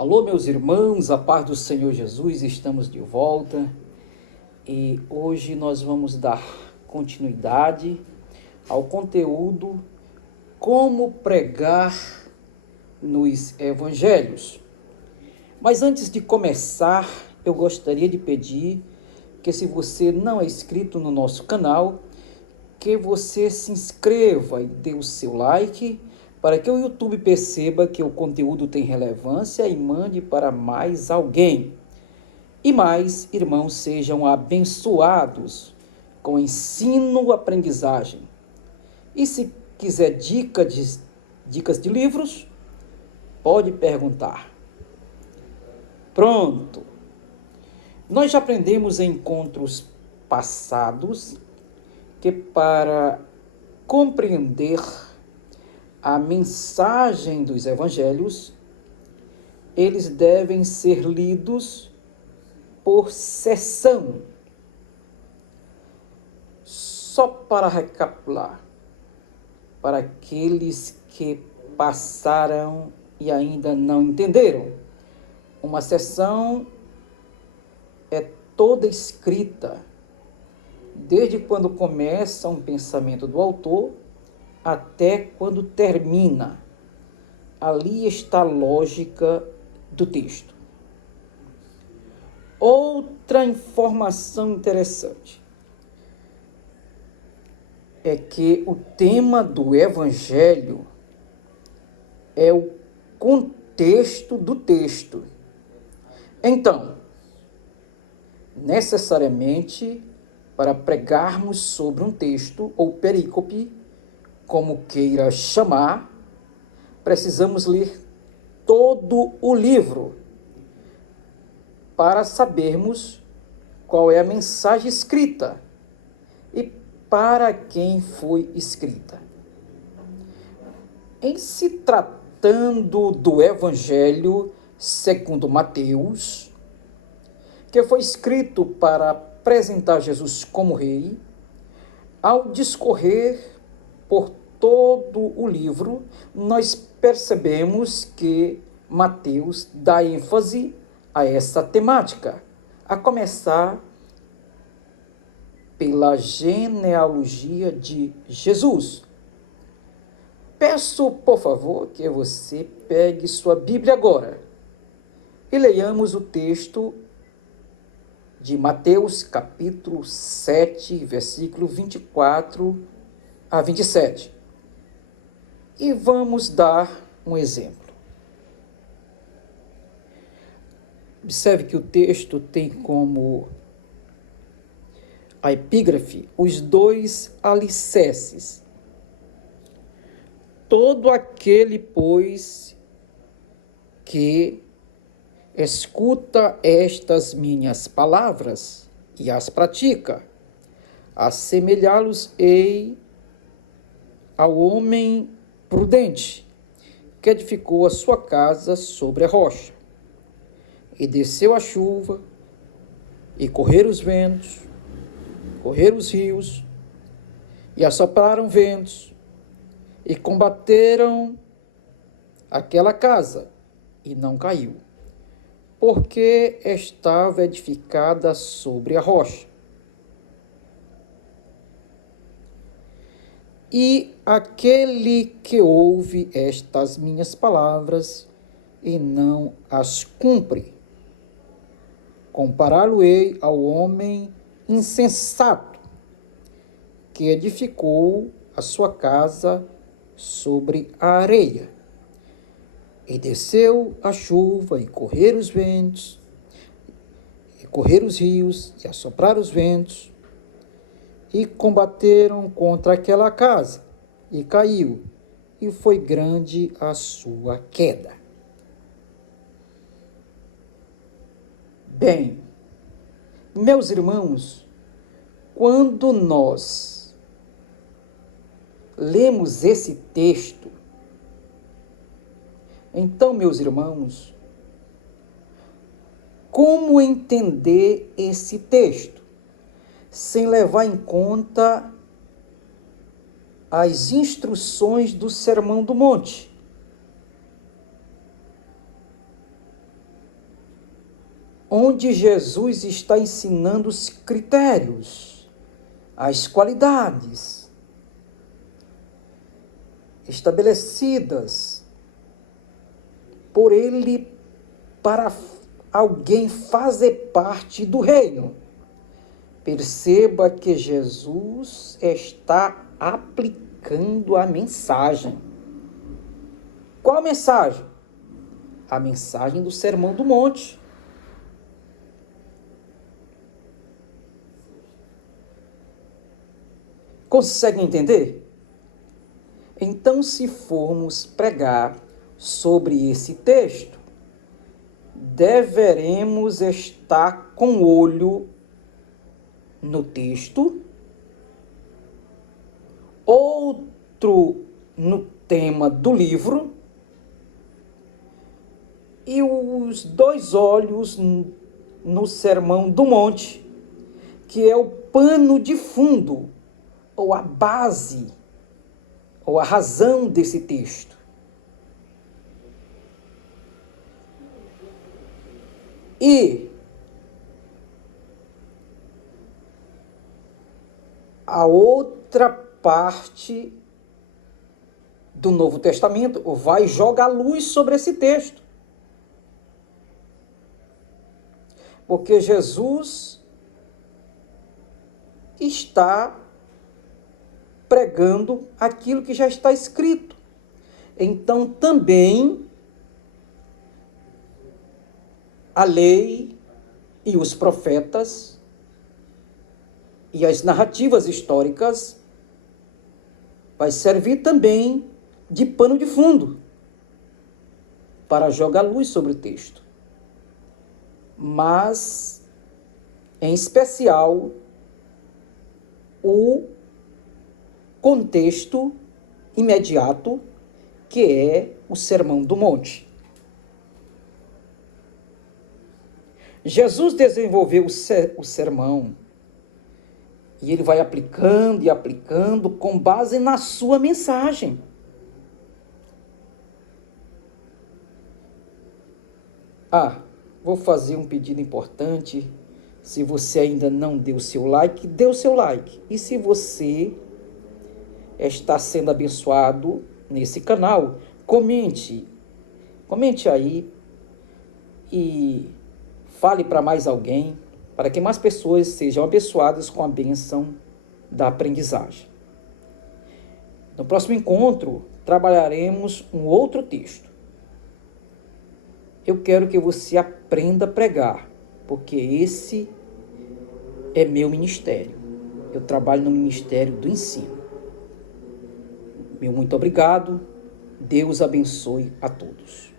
Alô, meus irmãos, a paz do Senhor Jesus, estamos de volta e hoje nós vamos dar continuidade ao conteúdo Como Pregar nos Evangelhos. Mas antes de começar, eu gostaria de pedir que, se você não é inscrito no nosso canal, que você se inscreva e dê o seu like para que o YouTube perceba que o conteúdo tem relevância e mande para mais alguém. E mais irmãos sejam abençoados com ensino-aprendizagem. E se quiser dicas de livros, pode perguntar. Pronto! Nós já aprendemos em encontros passados que para compreender a mensagem dos evangelhos, eles devem ser lidos por seção. Só para recapitular, para aqueles que passaram e ainda não entenderam, uma seção é toda escrita, desde quando começa um pensamento do autor até quando termina. Ali está a lógica do texto. Outra informação interessante é que o tema do Evangelho é o contexto do texto. Então, necessariamente, para pregarmos sobre um texto ou perícope, como queira chamar, precisamos ler todo o livro para sabermos qual é a mensagem escrita e para quem foi escrita. Em se tratando do Evangelho segundo Mateus, que foi escrito para apresentar Jesus como rei, ao discorrer por todo o livro, nós percebemos que Mateus dá ênfase a essa temática, a começar pela genealogia de Jesus. Peço, por favor, que você pegue sua Bíblia agora e leiamos o texto de Mateus, capítulo 7, versículo 24 a 27. E vamos dar um exemplo. Observe que o texto tem como a epígrafe os dois alicerces. Todo aquele, pois, que escuta estas minhas palavras e as pratica, assemelhá-los-ei ao homem prudente, que edificou a sua casa sobre a rocha. E desceu a chuva, e correram os ventos, correram os rios, e assopraram ventos, e combateram aquela casa, e não caiu, porque estava edificada sobre a rocha. E aquele que ouve estas minhas palavras e não as cumpre, compará-lo-ei ao homem insensato, que edificou a sua casa sobre a areia. E desceu a chuva, e correram os ventos, e correram os rios, e assopraram os ventos, e combateram contra aquela casa, e caiu, e foi grande a sua queda. Bem, meus irmãos, quando nós lemos esse texto, então, meus irmãos, como entender esse texto sem levar em conta as instruções do Sermão do Monte? onde Jesus está ensinando os critérios, as qualidades estabelecidas por ele para alguém fazer parte do reino. Perceba que Jesus está aplicando a mensagem. Qual a mensagem? A mensagem do Sermão do Monte. Consegue entender? Então, se formos pregar sobre esse texto, deveremos estar com o olho no texto, outro no tema do livro e os dois olhos no Sermão do Monte, que é o pano de fundo, ou a base, ou a razão desse texto. E a outra parte do Novo Testamento vai jogar luz sobre esse texto. Porque Jesus está pregando aquilo que já está escrito. Então, também, a lei e os profetas e as narrativas históricas vai servir também de pano de fundo para jogar luz sobre o texto. Mas, em especial, o contexto imediato, que é o Sermão do Monte. Jesus desenvolveu o sermão e ele vai aplicando e aplicando com base na sua mensagem. Vou fazer um pedido importante. Se você ainda não deu o seu like, dê o seu like. E se você está sendo abençoado nesse canal, comente aí e fale para mais alguém, para que mais pessoas sejam abençoadas com a bênção da aprendizagem. No próximo encontro, trabalharemos um outro texto. Eu quero que você aprenda a pregar, porque esse é meu ministério. Eu trabalho no ministério do ensino. Meu muito obrigado. Deus abençoe a todos.